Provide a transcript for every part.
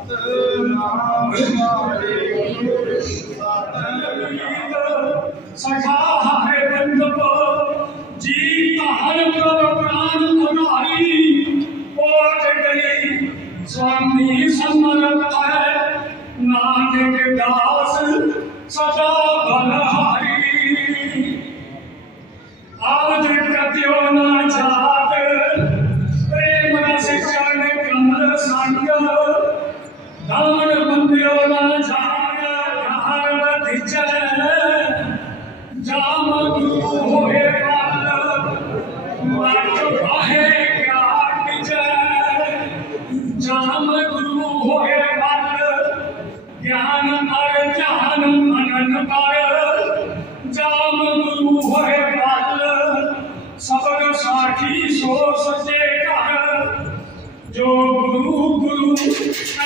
ਸਤਨਾਮ ਵਾਹਿਗੁਰੂ ਸਤਨਾਮ ਸਖਾ ਹਾਰੇ ਬੰਦੋ ਜੀ ਤਹਨ ਪ੍ਰਭ ਪ੍ਰਾਨ ਤੁਮਾਰੀ ਪੋਟ ਗਈ ਸੁਆਮੀ ਸਮਰਤ ਹੈ ਨਾਨਕ ਦਾਸ ਸਦਾ ਸਾਖੀ ਸੋ ਸਜੇ ਘਰ ਜੋ ਗੁਰੂ ਗੁਰੂ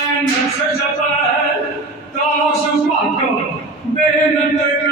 ਐਨ ਸਜਪੈ ਦਾਸ ਭਟ ਬੇਨੰਦ ਕਹੈ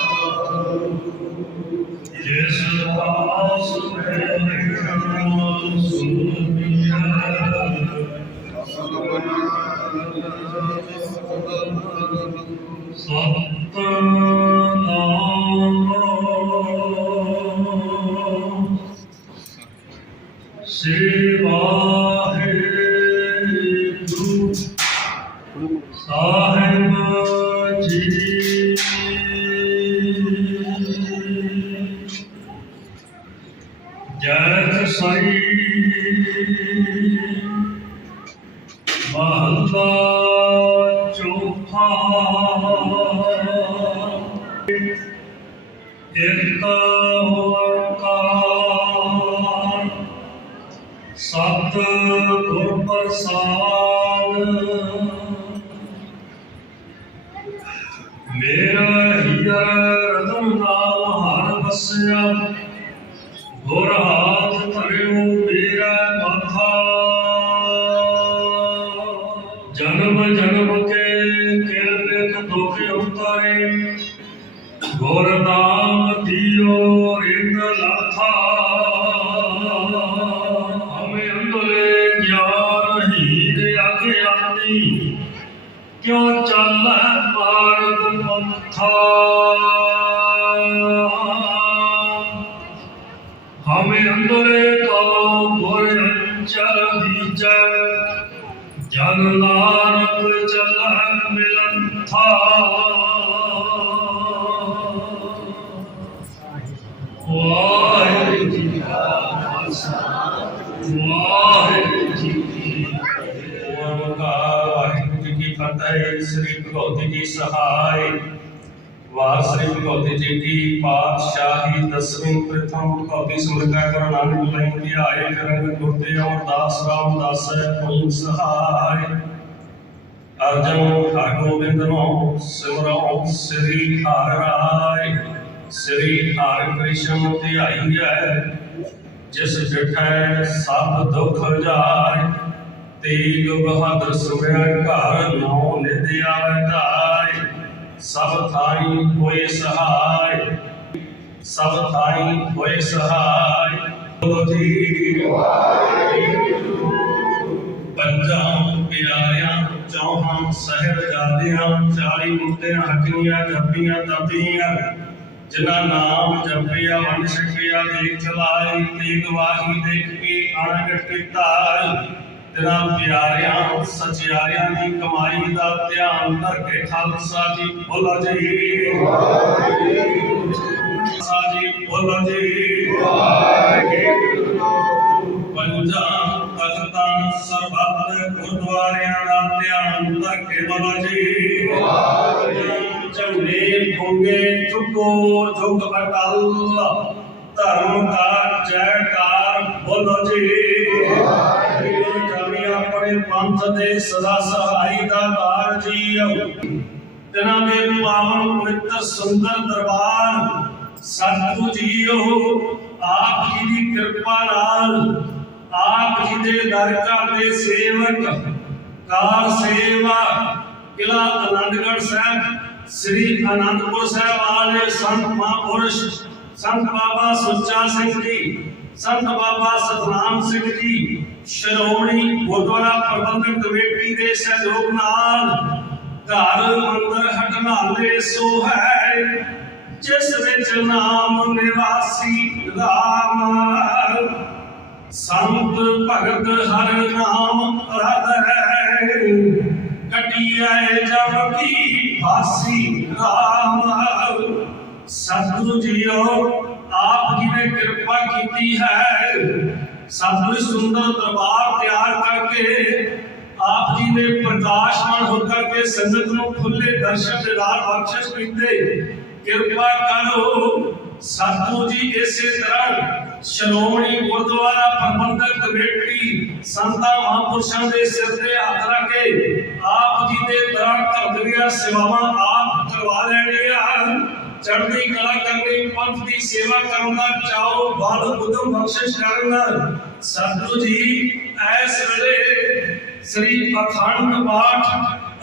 ਸਾਹਿਬ ਜੀ ਜੈ ਸਾਈ ਮਹਲਾ ਚੌਥਾ ਇੱਕ ਓੰਕਾਰ ਸਤ ਗੁਰ ਪ੍ਰਸਾਦ ਵਸਿਆ ਗੁਰ ਹਾਥ ਧਰਿਓ ਮੇਰਾ ਮਾਥਾ। ਜਨਮ ਜਨਮ ਕੇ ਕਿਰਪਿਤ ਦੁਖ ਉਤਾਰੇ। ਗੁਰ ਨਾਮ ਦਿਓ ਰਿੰਗ ਲਾਥਾ। ਹਮੇ ਅੰਦਲੇ ਗਿਆਨ ਹੀਰ ਅਗਿਆਨੀ ਕਿਉ ਚੱਲ ਨਾਨਕ ਚੱਲੈ ਮਿਲੰਥਾ ਵਾਹਿਗੁਰੂ ਜੀ ਕਾ ਖਾਲਸਾ ਵਾਹਿਗੁਰੂ ਜੀ ਕੀ ਫਤਿਹ ਓਮਕਾਰ ਵਾਹਿਗੁਰੂ ਜੀ ਕੀ ਫਤਿਹ ਸ੍ਰੀ ਭਗਵਤੀ ਜੀ ਸਹਾਇ ਵਾਰ ਸ੍ਰੀ ਭਗਵਤੀ ਜੀ ਕੀ ਪਾਤਸ਼ਾਹੀ ਦਸਵੀਂ ਪ੍ਰਥਮ ਭਗਵਤੀ ਸਮਰਗਾ ਕਰ ਨਾਨਕ ਲਈ ਧਿਆਏ ਕਰਨ ਗੁਰਦੇ ਅਮਰਦਾਸ ਰਾਮਦਾਸ ਕੋਈ ਸਹਾਇ ਅਰਜਨ ਹਰ ਗੋਬਿੰਦ ਨੂੰ ਸਿਮਰੋ ਸ੍ਰੀ ਹਰਿ ਰਾਇ ਸ੍ਰੀ ਹਰਿ ਕ੍ਰਿਸ਼ਨ ਧਿਆਈ ਹੈ ਜਿਸ ਡਿਠੈ ਸਭ ਦੁਖ ਜਾਏ ਤੇਗ ਬਹਾਦਰ ਸੁਮਿਆ ਘਰ ਨੋ ਨਿਧ ਆਵੇ ਧਾਇ ਸਭ ਥਾਈ ਹੋਏ ਸਹਾਇ ਸਭ ਥਾਈ ਹੋਏ ਸਹਾਇ ਬੋਲੋ ਜੀ ਪੰਜਾਂ ਪਿਆਰਿਆਂ ਚੌਹਾਂ ਸਹਿਬਜ਼ਾਦਿਆਂ ਚਾਲੀ ਮੁਕਤਿਆਂ ਹਕੀਆਂ ਜੱਪੀਆਂ ਤਪੀਆਂ। ਜਿਨ੍ਹਾਂ ਨਾਮ ਜਪਿਆ ਮਨ ਛਕਿਆ ਦੇਖ ਚਲਾਈ ਤੇ ਗਵਾਹੀ ਦੇਖ ਕੇ ਅਣਗਟ ਕੀਤਾ। ਤੇਰਾ ਪਿਆਰਿਆਂ ਸਚਿਆਰਿਆਂ ਦੀ ਕਮਾਈ ਦਾ ਧਿਆਨ ਧਰ ਕੇ ਖਾਲਸਾ ਜੀ ਬੋਲੋ ਜੀ। ਖਾਲਸਾ ਜੀ ਬੋਲੋ ਜੀ। ਪੰਜਾਂ ਤਖਤਾਂ ਸਰਬੱਤ ਗੁਰਦੁਆਰਿਆਂ ਦਾ ਧਿਆਨ ਧਰ ਕੇ ਬੋਲੋ ਜੀ। ਝੰਡੇ ਫੁੰਗੇ ਚੁੱਕੋ, ਜੁਗ ਅਟਲ ਧਰਮ ਦਾ ਜੈਕਾਰ ਬੋਲੋ ਜੀ। ਜਮੀ ਆਪਣੇ ਪੰਥ ਦੇ ਸਦਾ ਸਹਾਈ ਦਾ ਦਾਰ ਜੀ ਤਿਨਾਂ ਦੇ ਪਾਵਨ ਪਵਿੱਤਰ ਸੁੰਦਰ ਦਰਬਾਰ। ਸਤਿਗੁਰੂ ਜੀਓ, ਆਪ ਜੀ ਦੀ ਕਿਰਪਾ ਨਾਲ ਆਪ ਜੀ ਦੇ ਦਰ ਘਰ ਦੇ ਸੇਵਕ, ਕਾਰ ਸੇਵਾ ਕਿਲਾ ਆਨੰਦਗੜ੍ਹ ਸਾਹਿਬ, ਸ੍ਰੀ ਆਨੰਦਪੁਰ ਸਾਹਿਬ ਵਾਲੇ ਸੰਤ ਮਹਾਂਪੁਰਸ਼, ਸੰਤ ਬਾਬਾ ਸੁੱਚਾ ਸਿੰਘ ਜੀ, ਸੰਤ ਬਾਬਾ ਸਤਨਾਮ ਸਿੰਘ ਜੀ, ਸ਼੍ਰੋਮਣੀ ਗੁਰਦੁਆਰਾ ਪ੍ਰਬੰਧਕ ਕਮੇਟੀ ਦੇ ਸਹਿਯੋਗ ਨਾਲ ਘਰ ਮੰਦਰ ਹਟਨਾਲੇ ਸੋ ਹੈ, ਜਿਸ ਵਿੱਚ ਨਾਮ ਨਿਵਾਸੀ ਰਾਮ ਸੰਤ ਭਗਤ ਹਰ ਨਾਮ ਰਤੈ ਕਟਿਐ ਜਮ ਕੀ ਫਾਸੀ ਰਾਮ। ਸਤਿਗੁਰੂ ਜੀਓ, ਆਪ ਜੀ ਨੇ ਕਿਰਪਾ ਕੀਤੀ ਹੈ? ਸਤਿਗੁਰੂ ਸੁੰਦਰ ਦਰਬਾਰ ਤਿਆਰ ਕਰਕੇ ਆਪ ਜੀ ਨੇ ਪ੍ਰਕਾਸ਼ਮਾਨ ਹੋ ਕਰਕੇ ਸੰਗਤ ਨੂੰ ਖੁੱਲੇ ਦਰਸ਼ਨ ਦੇ ਨਾਲ ਬਖਸ਼ਿਸ਼ ਕੀਤੇ ਕਿਰਪਾ ਕਰੋ, ਸਤਿਗੁਰੂ ਜੀ ਇਸੇ ਤਰ੍ਹਾਂ ਸ਼੍ਰੋਮਣੀ ਗੁਰਦੁਆਰਾ ਪ੍ਰਬੰਧਕ ਕਮੇਟੀ ਸੰਤਾਂ ਮਹਾਂਪੁਰਸ਼ਾਂ ਦੇ ਸਿਰ ਤੇ ਹੱਥ ਰੱਖ ਕੇ ਆਪ ਜੀ ਦੇ ਦਰਾਂ ਘਰ ਦੀਆਂ ਸੇਵਾਵਾਂ ਆਪ ਕਰਵਾ ਲੈਣੀਆਂ ਚੜ੍ਹਦੀ ਕਲਾ ਕਰਨੀ ਪੰਥ ਦੀ ਸੇਵਾ ਕਰਨ ਦਾ ਚਾਓ ਬਲ ਉਦਮ ਬਖਸ਼ਿਸ਼ ਕਰਨ। ਸਤਿਗੁਰੂ ਜੀ ਐਸ ਵੇਲੇ ਸ੍ਰੀ ਅਖੰਡ ਪਾਠ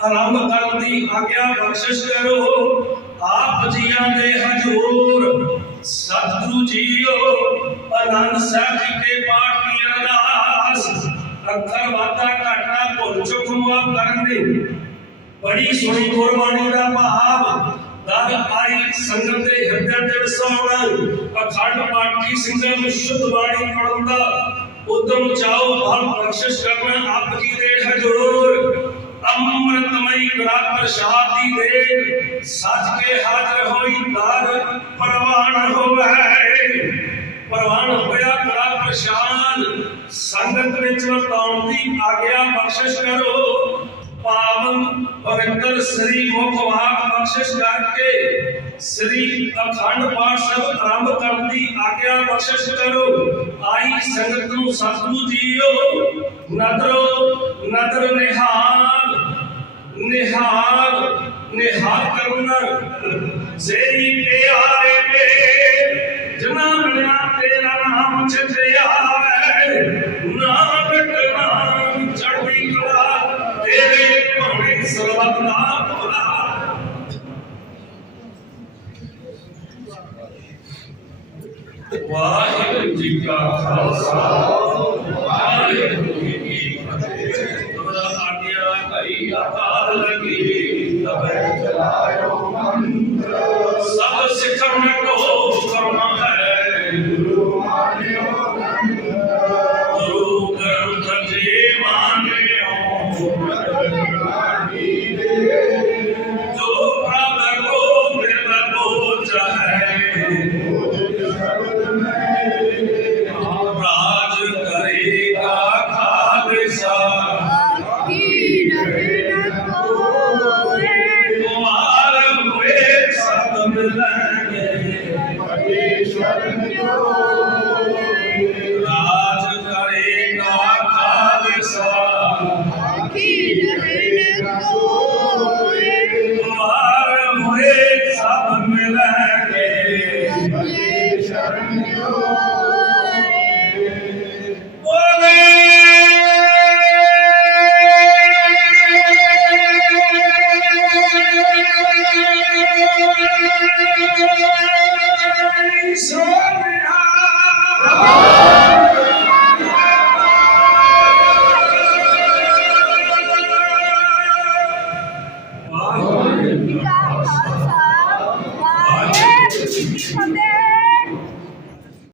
ਆਰੰਭ ਕਰਨ ਦੀ ਆਗਿਆ ਬਖਸ਼ਿਸ਼ ਕਰੋ। ਆਪ ਜੀਆਂ ਦੇ ਹਜ਼ੂਰ ਸਤਿਗੁਰੂ ਜੀਓ, ਆਨੰਦ ਸਾਹਿਬ ਦੇ ਪਾਠ ਦੀ ਅਰਦਾਸ। ਅੱਖਰ ਵਾਦਾ ਘਟਨਾ ਭੁੱਲ ਚੁੱਕ ਮੁਆ ਕਰਨ ਦੀ। ਬੜੀ ਸੋਹਣੀ ਗੁਰਬਾਣੀ ਦਾ ਭਾਵ, ਦਰ ਆਈ ਸੰਗਤ ਦੇ ਹਿਰਦੇ ਦੇ ਵਸਾਉਣਾ। ਅਖੰਡ ਪਾਠੀ ਸਿੰਘਾਂ ਨੂੰ ਸ਼ੁੱਧ ਬਾਣੀ ਪੜਨ ਦਾ ਉਦਮ ਚਾਓ ਬਲ ਬਖਸ਼ਿਸ਼ ਕਰਨਾ ਆਪ ਜੀ ਦੇ ਹਜ਼ੂਰ ਅੰਮ੍ਰਿਤਮਈ ਕੜਾ ਪ੍ਰਸ਼ਾਦੀ ਦੇ ਸੱਜ ਕੇ ਹਾਜ਼ਰ ਹੋਈ ਦਰ ਪ੍ਰਵਾਨ ਹੋਵੇ। ਪ੍ਰਵਾਨ ਹੋਇਆ ਕੜਾ ਪ੍ਰਸ਼ਾਦ ਸੰਗਤ ਵਿੱਚ ਵਰਤਾਉਣ ਦੀ ਆਗਿਆ ਬਖਸ਼ਿਸ਼ ਕਰੋ। ਪਾਵਨ ਪਵਿੱਤਰ ਸ੍ਰੀ ਮੁਖ ਵਾਕ ਬਖਸ਼ਿਸ਼ ਕਰਕੇ ਸ੍ਰੀ ਅਖੰਡ ਪਾਠ ਸਾਹਿਬ ਆਰੰਭ ਕਰਨ ਦੀ ਆਗਿਆ ਬਖਸ਼ਿਸ਼ ਕਰੋ। ਆਈ ਸੰਗਤ ਨੂੰ ਸਤਿਗੁਰੂ ਜੀਓ, ਨਦਰੋ ਨਦਰ ਨਿਹਾਲ। ਨਿਹਾਲ ਨਿਹਾਲ ਕਰਨਾ ਸੇਈ ਪਿਆਰੇ ਮੇ ਜਨਾ ਮਿਲਿਆ ਤੇਰਾ ਨਾਮ ਛਿਆ ਨਾਨਕ ਨਾਮ ਚੜ੍ਹਦੀ ਕਲਾ ਤੇਰੇ ਭਾਣੇ ਸਰਬਤ ਦਾ ਭਲਾ ਵਾਹਿਗੁਰੂ ਜੀ ਕਾ ਖਾਲਸਾ ਵਾਹਿਗੁਰੂ ਜੀ ਆਗਿਆ ਕਈ ਅਕਾਲ ਲਗੀ ਤੁਮਾਰ